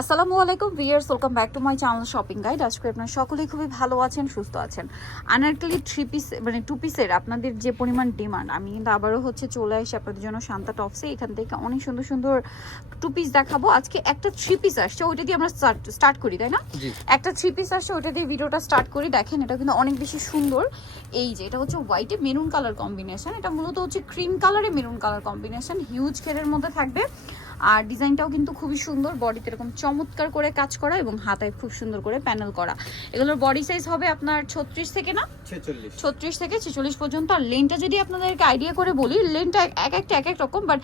আসসালামু আলাইকুম viewers welcome back to my channel shopping guide আজকে আপনারা সকলেই খুবই ভালো আছেন সুস্থ আছেন। আনারকলি থ্রি পিস মানে টু পিসের আপনাদের যে পরিমাণ ডিমান্ড আমি কিন্তু আবারও হচ্ছে চলে আসি আপনাদের জন্য শান্তা টপসে এখান থেকে অনেক সুন্দর সুন্দর টু পিস দেখাবো। আজকে একটা থ্রি পিস আসছে ওইটা দিয়ে আমরা স্টার্ট করি তাই না? একটা থ্রি পিস আসছে ওটা দিয়ে ভিডিওটা স্টার্ট করি। দেখেন এটা কিন্তু অনেক বেশি সুন্দর। এই যে এটা হচ্ছে হোয়াইটে মেরুন কালার কম্বিনেশন এটা মূলত হচ্ছে ক্রিম কালারে মেরুন কালার কম্বিনেশন হিউজ ঘেরের মধ্যে থাকবে। আর ডিজাইনটাও কিন্তু খুবই সুন্দর বডিতে এরকম চমৎকার করে কাজ করা এবং হাতায় খুব সুন্দর করে প্যানেল করা। এগুলোর বডি সাইজ হবে আপনার ছত্রিশ থেকে না? ছত্রিশ থেকে ছেচল্লিশ পর্যন্ত। আর লেনটা যদি আপনাদেরকে আইডিয়া করে বলি লেনটা এক একটা এক এক রকম বাট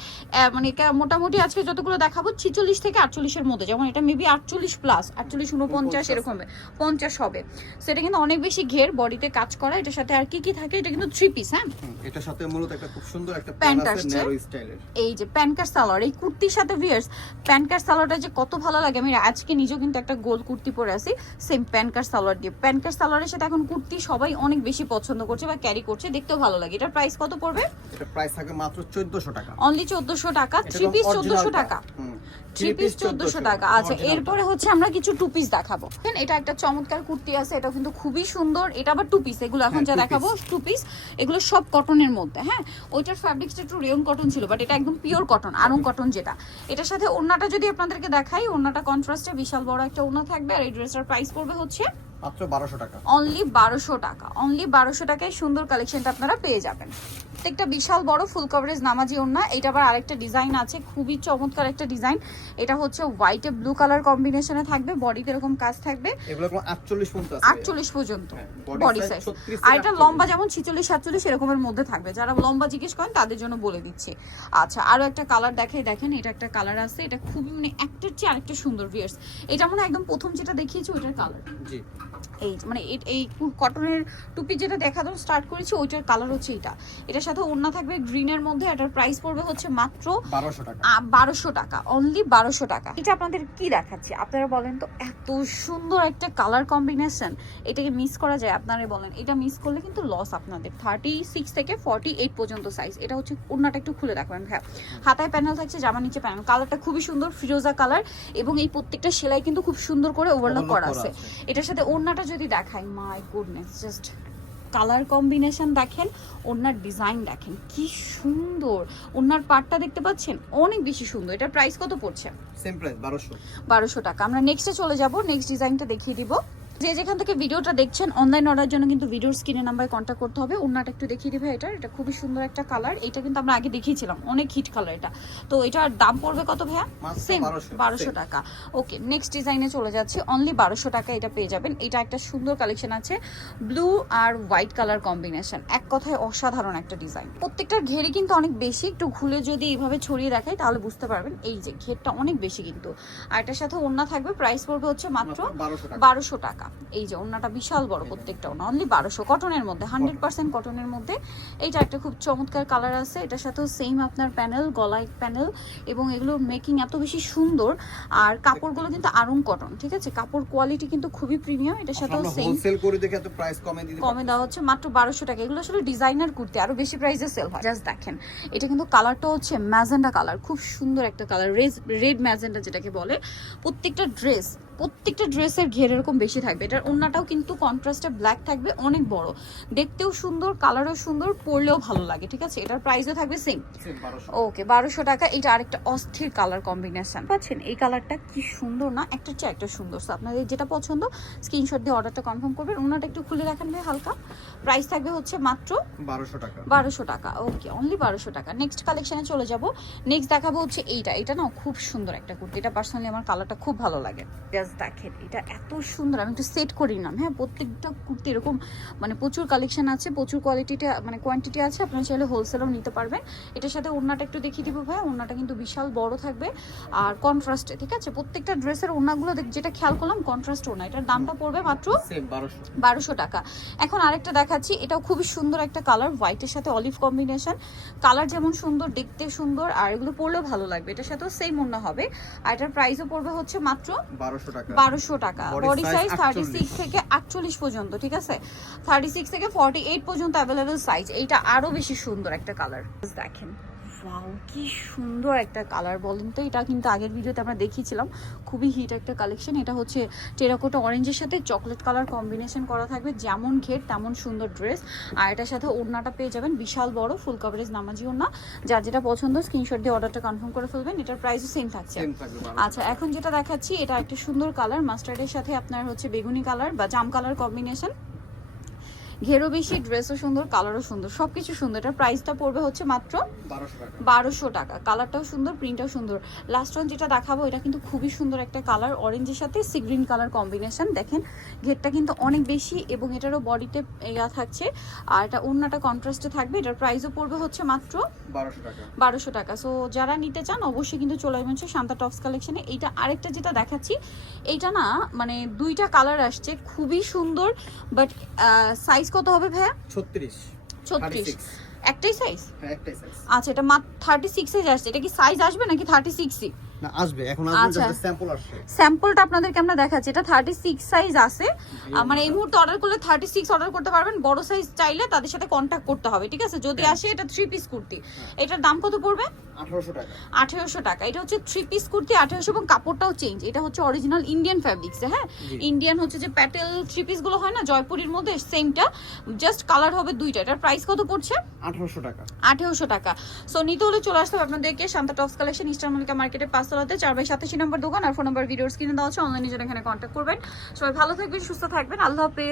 মানে মোটামুটি আজকে যতগুলো দেখাবো ছিচল্লিশ থেকে আটচল্লিশের মধ্যে। যেমন এটা মেবি আটচল্লিশ প্লাস আটচল্লিশ উনপঞ্চাশ এরকম হবে, পঞ্চাশ হবে। সেটা কিন্তু অনেক বেশি ঘের বডিতে কাজ করা। এটার সাথে আর কি কি থাকে? এটা কিন্তু থ্রি পিস হ্যাঁ? এটার সাথে মূলত একটা খুব সুন্দর একটা প্যান্ট প্যান্ট আসছে। এই যে প্যান্টকার সালোয়ার এই কুর্তির সাথে ভিয়ার্স প্যান্টকার সালোয়ারটা যে কত ভালো লাগে আমি আজকে নিজেও কিন্তু একটা গোল কুর্তি পরে আছি সেম প্যান্টকার সালোয়ার দিয়ে। প্যান্টকার সালোয়ারের সাথে এখন কুর্তি সবাই অনেক বেশি পছন্দ করছে বা ক্যারি করছে দেখতেও ভালো লাগে। এটার প্রাইস কত পড়বে? এটা প্রাইস থাকে মাত্র 1400 টাকা। অনলি 1400 টাকা থ্রি পিস original চোদ্দশো টা। টাকা হুম। থ্রি পিস চোদ্দশো 1400 টাকা। আচ্ছা এরপরে হচ্ছে আমরা কিছু টু পিস দেখাবো। দেখেন, এটা একটা চমৎকার কুর্তি আছে এটা কিন্তু খুবই সুন্দর। এটা আবার টু পিস এগুলো এখন হ্যাঁ, যা দেখাবো টু পিস এগুলো সব কটনের মধ্যে হ্যাঁ? ওইটার ফ্যাব্রিক্সটা একটু রেয়ন কটন ছিল বাট এটা একদম পিওর কটন আরং কটন যেটা। এটার সাথে যদি আপনাদেরকে দেখাই ওড়নাটা কন্ট্রাস্টে বিশাল বড় একটা ওড়না থাকবে আর এই ড্রেসটার প্রাইস পড়বে হচ্ছে মাত্র 1200 টাকা। অনলি বারোশো টাকা। অনলি বারোশো টাকায় সুন্দর কালেকশনটা আপনারা পেয়ে যাবেন। প্রত্যেকটা বিশাল বড় ফুল কভারেজ নামাজি ওড়না। এটা আবার আরেকটা ডিজাইন আছে খুবই চমৎকার একটা ডিজাইন এটা হচ্ছে হোয়াইটে ব্লু কালার কম্বিনেশনে থাকবে বডিতে এরকম কাজ থাকবে। এগুলো কোনো 48 পর্যন্ত আছে। আটচল্লিশ পর্যন্ত হ্যাঁ, বডি সাইজ আর এটা লম্বা যেমন ছিচল্লিশ সাতচল্লিশ এরকমের মধ্যে থাকবে। যারা লম্বা জিজ্ঞেস করেন তাদের জন্য বলে দিচ্ছি। আচ্ছা আরও একটা কালার দেখে দেখেন এটা একটা কালার আছে। এটা খুবই মানে একটার চেয়ে আরেকটা সুন্দর ভিয়ার্স এটা মনে হয় একদম প্রথম যেটা দেখিয়েছি ওইটার কালার জি। এই মানে এই কটনের টুপি যেটা দেখানো স্টার্ট করেছি ওইটার কালার হচ্ছে এটা। এটার সাথে ওড়না থাকবে গ্রিনের মধ্যে এটার প্রাইস পড়বে হচ্ছে মাত্র 1200 টাকা। বারোশো টাকা অনলি বারোশো টাকা। এটা আপনাদের কি দেখাচ্ছি? আপনারা বলেন তো এত সুন্দর একটা কালার কম্বিনেশন এটাকে মিস করা যায় আপনারা বলেন। এটা মিস করলে কিন্তু লস আপনাদের। থার্টি সিক্স থেকে ফর্টি এইট পর্যন্ত সাইজ এটা হচ্ছে ওড়নাটা একটু খুলে দেখবেন হ্যাঁ হাতায় প্যানেল থাকছে জামা নিচে প্যানেল কালারটা খুবই সুন্দর ফিরোজা কালার এবং এই প্রত্যেকটা সেলাই কিন্তু খুব সুন্দর করে ওভারলক করা আছে। এটার সাথে ওড়নাটা যদি দেখাই my goodness just colour combination দেখেন ওনার ডিজাইন দেখেন কি সুন্দর। ওনার পাটটা দেখতে পাচ্ছেন? অনেক বেশি সুন্দর। এটা প্রাইস কত পড়ছে? সেম প্রাইস 1200 বারোশো টাকা। আমরা নেক্সটে চলে যাব। নেক্সট ডিজাইনটা দেখিয়ে দিব। যে যেখান থেকে ভিডিওটা দেখছেন অনলাইন অর্ডার জন্য কিন্তু ভিডিওর স্ক্রিনে নাম্বারে কন্ট্যাক্ট করতে হবে। ওনাটা একটু দেখিয়ে দিবে এটা। এটা খুবই সুন্দর একটা কালার এটা কিন্তু আমরা আগে দেখিয়েছিলাম। অনেক হিট কালার এটা। তো এটার দাম পড়বে কত ভাইয়া? সেম 1200 বারোশো। টাকা। ওকে নেক্সট ডিজাইনে চলে যাচ্ছি। অনলি বারোশো টাকা এটা পেয়ে যাবেন। এটা একটা সুন্দর কালেকশন আছে। ব্লু আর হোয়াইট কালার কম্বিনেশন এক কথায় অসাধারণ একটা ডিজাইন প্রত্যেকটার ঘেরে কিন্তু অনেক বেশি। একটু ঘুলে যদি এইভাবে ছড়িয়ে দেখাই তাহলে বুঝতে পারবেন এই যে ঘেরটা অনেক বেশি কিন্তু। আর এটার সাথে ওড়না থাকবে। প্রাইস পড়বে হচ্ছে মাত্র 1200 টাকা। বারোশো টাকা। এই যে ওড়নাটা বিশাল বড় প্রত্যেকটা ওনা অনলি বারোশো কটনের মধ্যে হান্ড্রেড পার্সেন্ট কটনের মধ্যে। এইটা একটা খুব চমৎকার কালার আছে। এটার সাথেও সেম আপনার প্যানেল গলায় প্যানেল এবং এগুলোর মেকিং এত বেশি সুন্দর। আর কাপড়গুলো কিন্তু আরং কটন ঠিক আছে? কাপড় কোয়ালিটি কিন্তু খুবই প্রিমিয়াম এটার সাথেও সেম হোলসেল করে দেখে এত প্রাইস কমে দিতে কমে দেওয়া হচ্ছে মাত্র বারোশো টাকা। এগুলো আসলে ডিজাইনার কুর্তি আরও বেশি প্রাইসে সেল হয়। জাস্ট দেখেন এটা কিন্তু কালারটা হচ্ছে ম্যাজেন্ডা কালার খুব সুন্দর একটা কালার রেড রেড ম্যাজেন্ডা যেটাকে বলে প্রত্যেকটা ড্রেস প্রত্যেকটা ড্রেসের ঘের এরকম বেশি থাকবে। এটার ওড়নাটাও কিন্তু কন্ট্রাস্টে ব্ল্যাক থাকবে অনেক বড়। দেখতেও সুন্দর কালারও সুন্দর পরলেও ভালো লাগে ঠিক আছে? এটার প্রাইসও থাকবে সেম সেম 1200 ওকে বারোশো টাকা। এটা আরেকটা অস্থির কালার কম্বিনেশন পাচ্ছেন? এই কালারটা কি সুন্দর না? একটা চেয়ে একটা সুন্দর। আপনাদের যেটা পছন্দ স্ক্রিনশট দিয়ে অর্ডারটা কনফার্ম করবেন। ওনাটা একটু খুলে রাখেন ভাই হালকা। প্রাইস থাকবে হচ্ছে মাত্র বারোশো টাকা। বারোশো টাকা। ওকে অনলি বারোশো টাকা। নেক্সট কালেকশনে চলে যাব। নেক্সট দেখাবো হচ্ছে এইটা। এটা না খুব সুন্দর একটা কুর্তি। এটা পার্সোনালি আমার কালারটা খুব ভালো লাগে। জাস্ট দেখেন এটা এত সুন্দর। আমি একটু সেট করে নিলাম হ্যাঁ প্রত্যেকটা কুর্তি এরকম মানে প্রচুর কালেকশন আছে প্রচুর কোয়ালিটিটা মানে কোয়ান্টিটি আছে আপনারা চাইলে হোলসেলও নিতে পারবেন। এটার সাথে ওড়নাটা একটু দেখিয়ে দিব ভাই ওড়নাটা কিন্তু বিশাল বড় থাকবে। আর কন্ট্রাস্টে ঠিক আছে? প্রত্যেকটা ড্রেসের ওড়নাগুলো দেখ- যেটা খেয়াল করলাম কন্ট্রাস্ট ওড়না এটার দামটা পড়বে মাত্র বারোশো। টাকা। এখন আরেকটা দেখাচ্ছি এটাও খুবই সুন্দর একটা কালার হোয়াইটের সাথে অলিভ কম্বিনেশন কালার যেমন সুন্দর দেখতে সুন্দর আর এগুলো পরলেও ভালো লাগবে। এটার সাথেও সেম অন্য হবে। আর এটার প্রাইসও পড়বে হচ্ছে মাত্র 1200 টাকা। বারোশো টাকা। বডি সাইজ থার্টি সিক্স থেকে আটচল্লিশ পর্যন্ত ঠিক আছে? থার্টি সিক্স থেকে ফর্টি এইট পর্যন্ত অ্যাভেলেবেল সাইজ এইটা আরও বেশি সুন্দর একটা কালার দেখেন। ওয়াও কি সুন্দর একটা কালার বলেন তো। এটা কিন্তু আগের ভিডিওতে আমরা দেখিয়েছিলাম। খুবই হিট একটা কালেকশন এটা হচ্ছে টেরাকোটা অরেঞ্জের সাথে চকলেট কালার কম্বিনেশন করা থাকবে। যেমন ঘের তেমন সুন্দর ড্রেস আর এটার সাথে ওড়নাটা পেয়ে যাবেন বিশাল বড় ফুল কভারেজ নামাজি ওড়না। যার যেটা পছন্দ স্ক্রিনশট দিয়ে অর্ডারটা কনফার্ম করে ফেলবেন। এটার প্রাইসও সেম থাকছে। আচ্ছা এখন যেটা দেখাচ্ছি এটা একটা সুন্দর কালার মাস্টার্ডের সাথে আপনার হচ্ছে বেগুনি কালার বা জাম কালার কম্বিনেশন ঘেরও বেশি ড্রেসও সুন্দর কালারও সুন্দর সবকিছু সুন্দর। এটার প্রাইসটা পড়বে হচ্ছে মাত্র বারোশো টাকা। কালারটাও সুন্দর প্রিন্টটাও সুন্দর। লাস্ট ওয়ান যেটা দেখাবো এটা কিন্তু খুবই সুন্দর একটা কালার অরেঞ্জের সাথে সি গ্রিন কালার কম্বিনেশন দেখেন ঘেরটা কিন্তু অনেক বেশি এবং এটারও বডিতে ইয়া থাকছে। আর এটা অন্যটা কন্ট্রাস্টে থাকবে এটার প্রাইসও পড়বে হচ্ছে মাত্র বারোশো টাকা। সো যারা নিতে চান অবশ্যই কিন্তু চলে আসবেন শান্তা টপস কালেকশনে এইটা আরেকটা যেটা দেখাচ্ছি এইটা না মানে দুইটা কালার আসছে খুবই সুন্দর বাট সাইজ কত হবে ভাইয়া? ছত্রিশ। ছত্রিশ। 36 একটাই সাইজ হ্যাঁ একটাই সাইজ আচ্ছা এটা মাত্র থার্টি সিক্সে আসছে এটা কি সাইজ আসবে নাকি থার্টি সিক্সই না আসবে। এখন আসবে আচ্ছা। জাস্ট স্যাম্পল আসছে। স্যাম্পলটা আপনাদেরকে আমরা দেখাচ্ছি। এটা সাইজ আছে। মানে এই মুহূর্তে অর্ডার করলে থার্টি সিক্স অর্ডার করতে পারবেন। বড় সাইজ চাইলে তাদের সাথে করতে হবে ঠিক আছে? যদি আসে এটা থ্রি পিস কুর্তি। এটার দাম কত পড়বে? আঠারোশো টাকা। আঠেরোশো টাকা। এটা হচ্ছে পিস কুর্তি এবং কাপড়টাও চেঞ্জ এটা হচ্ছে অরিজিনাল ইন্ডিয়ান ফ্যাব্রিক্স হ্যাঁ? ইন্ডিয়ান হচ্ছে যে প্যাটেল থ্রি পিসগুলো হয় না জয়পুরির মধ্যে সেমটা জাস্ট কালার হবে দুইটা। এটার প্রাইস কত পড়ছে? আঠারোশো টাকা। আঠেরোশো টাকা। সো নিতে হলে চলে আসতে হবে আপনাদেরকে Shanta tops collection Eastern Mallika মার্কেটের পাঁচতলাতে চার বাই সাতাশি নম্বর দোকান আর ফোন নম্বর ভিডিও স্ক্রিনে দেওয়া আছে। অনলাইনে যেন এখানে কন্ট্যাক্ট করবেন, সবাই ভালো থাকবেন, সুস্থ থাকবেন। আল্লাহ হাফেজ।